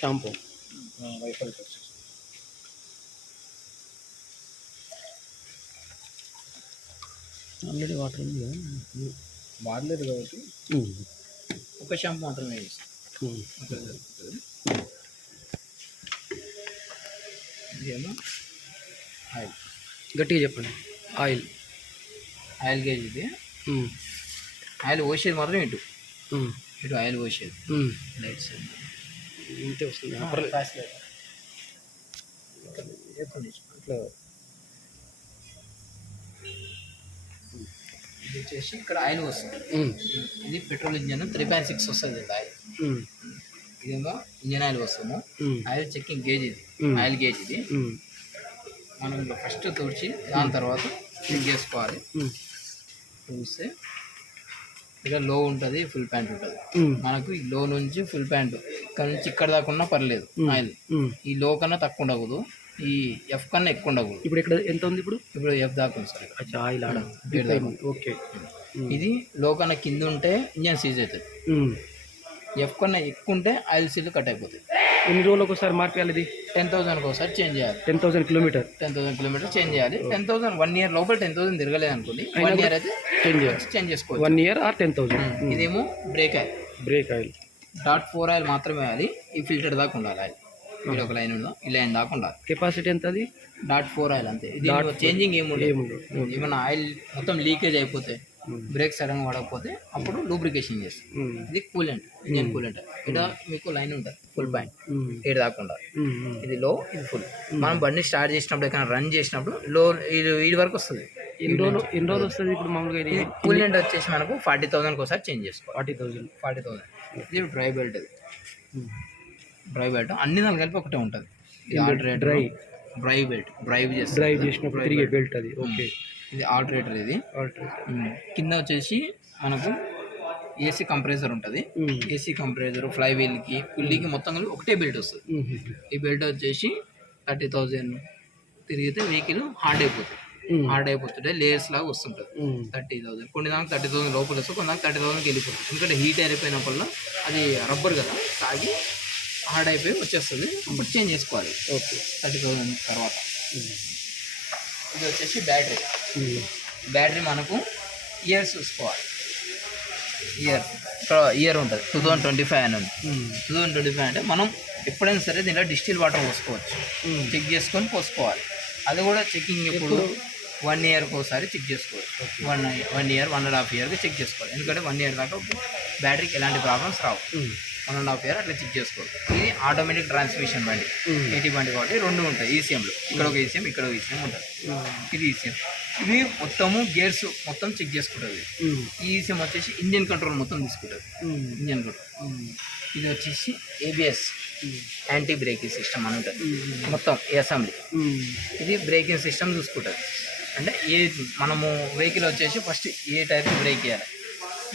Shampoo వైఫల్ వచ్చేసి already water ఉంది కదా. వాడలేదు కాబట్టి ఒక షాంపూ మాత్రమే చేస్తాం. ఇదేమో ఆయిల్, గట్టిగా చెప్పండి. ఆయిల్ గేజ్ ఇది. ఆయిల్ పోసేది మాత్రం ఇటు ఆయిల్ పోసేది లైట్స్ ఇంతే వస్తుంది. ఇట్లా ఇది వచ్చేసి ఇక్కడ ఆయిల్ వస్తుంది. ఇది పెట్రోల్ ఇంజన్ 3.6 వస్తుంది ఆయిల్. ఇదేమో ఇంజన్ ఆయిల్ వస్తాము. ఆయిల్ చెక్కింగ్ గేజ్ ఇది, ఆయిల్ గేజ్ ఇది. మనం ఫస్ట్ తుడిచి దాని తర్వాత చెక్ చేసుకోవాలి. చూస్తే ఇక్కడ లో ఉంటుంది, ఫుల్ ప్యాంట్ ఉంటుంది. మనకు ఈ లో నుంచి ఫుల్ ప్యాంట్ ఇక్కడ నుంచి ఇక్కడ దాకా ఉన్నా పర్లేదు ఆయిల్. ఈ లో కన్నా తక్కువ ఉండకూడదు, ఈ ఎఫ్ కన్నా ఎక్కువ ఉండకూడదు. ఇప్పుడు ఇక్కడ ఎంత ఉంది? ఇప్పుడు ఎఫ్ దాకా ఉంది సార్. అచ్చా, ఆయిల్ ఆడ. ఓకే. ఇది లో కన్నా కింద ఉంటే ఇంజన్ సీజ్ అవుతుంది. ఎఫ్ కన్నా ఎక్కువ ఉంటే ఆయిల్ సీల్ కట్ అయిపోతుంది. ఎన్ని రోజులకు ఒకసారి మార్పేయాలి? ఇది 10,000కి ఒకసారి చేంజ్ చేయాలి. 10,000 కిలోమీటర్ 10,000 కిలోమీటర్ చేంజ్ చేయాలి. 10,000 1 ఇయర్ లోపల 10,000 తిరగలేదు అనుకోండి, 1 ఇయర్ అయితే చేంజ్ చేసుకోవాలి. 1 ఇయర్ ఆర్ 10,000. ఇదేమో బ్రేక్ ఆయిల్ .4 ఆయిల్ మాత్రమే వేయాలి. ఈ ఫిల్టర్ దాకా ఉండాలి ఆయిల్. ఇక్కడ ఒక లైన్ ఉందో ఈ లైన్ దాకా ఉండాలి. కెపాసిటీ ఎంత? అది .4 ఆయిల్ అంతే. ఇది చేంజింగ్ ఏముండదు. ఏమన్నా ఆయిల్ మొత్తం లీకేజ్ అయిపోతే, బ్రేక్ సడన్గా పడకపోతే అప్పుడు లూబ్రికేషన్ చేస్తాం. ఇది కూలెంట్, ఇంజన్ కూలెంట్. ఇక్కడ మీకు లైన్ ఉంటుంది, ఫుల్ పాయింట్ 8 దాకా ఉండాలి. ఇది లో, ఇది ఫుల్. మనం బండి స్టార్ట్ చేసినప్పుడు ఎక్కడ రన్ చేసినప్పుడు లో ఇది వరకు వస్తుంది. ఎన్ని రోజులు వస్తుంది ఇప్పుడు మామూలుగా? ఇది కూలెంట్ వచ్చేసి మనకు 40,000కి ఒకసారి చేంజ్ చేసుకోవాలి. 40,000. ఇది డ్రై బెల్ట్. ఇది డ్రై బెల్ట్ అన్ని దాని కలిపి ఒకటే ఉంటుంది. డ్రై బెల్ట్ డ్రైవ్ చేసినప్పుడు తిరిగే బెల్ట్ అది. ఓకే. ఇది ఆల్టరేటర్. ఇది కింద వచ్చేసి మనకు ఏసీ కంప్రెసర్ ఉంటుంది. ఏసీ కంప్రెసర్, ఫ్లై వీల్కి, పుల్లీకి మొత్తం కలిపి ఒకటే బెల్ట్ వస్తుంది. ఈ బెల్ట్ వచ్చేసి 30,000 తిరిగితే వెహికల్ హార్డ్ అయిపోతుంటే లేయర్స్ లాగా వస్తుంటుంది. 30,000 కొన్ని దానికి 30,000 లోపల వస్తుంది, కొన్ని దానికి 30,000కి వెళ్ళిపోతుంది. ఎందుకంటే హీట్ అయిపోయినప్పుడు అది రబ్బర్ కదా, తాగి హార్డ్ అయిపోయి వచ్చేస్తుంది. అప్పుడు చేంజ్ చేసుకోవాలి. ఓకే. 30,000 తర్వాత. ఇది వచ్చేసి బ్యాటరీ మనకు ఇయర్స్ చూసుకోవాలి. ఇయర్ ఉంటుంది 2025 అని ఉంది. 2025 అంటే మనం ఎప్పుడైనా సరే దీంట్లో డిస్టిల్ వాటర్ పోసుకోవచ్చు. చెక్ చేసుకొని పోసుకోవాలి. అది కూడా చెకింగ్ ఎప్పుడు 1 ఇయర్కి ఒకసారి చెక్ చేసుకోవాలి. 1 ఇయర్ 1.5 ఇయర్కి చెక్ చేసుకోవాలి. ఎందుకంటే 1 ఇయర్ దాకా బ్యాటరీకి ఎలాంటి ప్రాబ్లమ్స్ రావు. 1.5 ఇయర్ అట్లా చెక్ చేసుకోవాలి. ఇది ఆటోమేటిక్ ట్రాన్స్మిషన్ బండి, 80 బండి కాబట్టి 2 ఉంటాయి ఈసీఎంలు. ఇక్కడ ఒక ఈసీఎం, ఇక్కడ ఒక ఈసీఎం ఉంటుంది. ఇది ఈసీఎం. ఇవి మొత్తము గేర్స్ మొత్తం చెక్ చేసుకుంటుంది. ఈ ఈసీఎం వచ్చేసి ఇంజిన్ కంట్రోల్ మొత్తం తీసుకుంటుంది. Engine control. ఇది వచ్చేసి ఏబిఎస్, యాంటీ బ్రేకింగ్ సిస్టమ్ అని ఉంటుంది మొత్తం అసెంబ్లీ. ఇది బ్రేకింగ్ సిస్టమ్ చూసుకుంటుంది. అంటే మనము వెహికల్ వచ్చేసి ఫస్ట్ ఏ టైర్కి బ్రేక్ వేయాలి,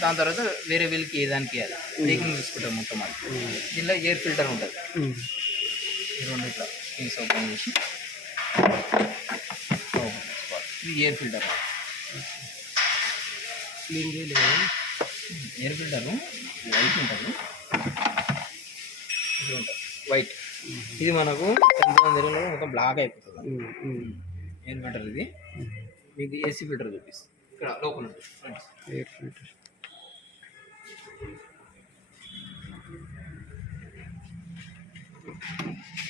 దాని తర్వాత వేరే వీల్కి ఏ దానికి వేయాలి, బ్రేకింగ్ చూసుకుంటాం మొత్తం. అది దీనిలో ఎయిర్ ఫిల్టర్ ఉంటుంది. ఈ రెండు ఇట్లా పీస్ ఓపెన్ చేసి ఓపెన్ చేసుకోవాలి. ఇది ఎయిర్ ఫిల్టర్. క్లీన్ చేయలేదు. ఎయిర్ ఫిల్టర్ వైట్ ఉంటుంది, ఇది ఉంటుంది వైట్. ఇది మనకు 10,000 మొత్తం బ్లాక్ అయిపోతుంది ఎయిర్ ఫిల్టర్. ఇది మీకు ఏసీ ఫిల్టర్ చూపిస్తుంది. ఇక్కడ లోపల ఉంటుంది friends air filter.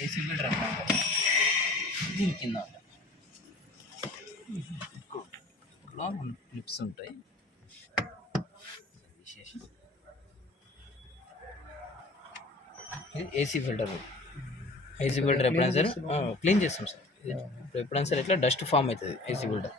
AC filter అట్లా ఉంటుంది. దీని కింద క్లిప్స్ ఉంటాయి. ఇది ఏసీ ఫిల్టర్. ఎప్పుడైనా సరే క్లీన్ చేస్తాం సార్. ఎప్పుడైనా సరే ఇట్లా డస్ట్ ఫామ్ అవుతుంది ఏసీ ఫిల్టర్.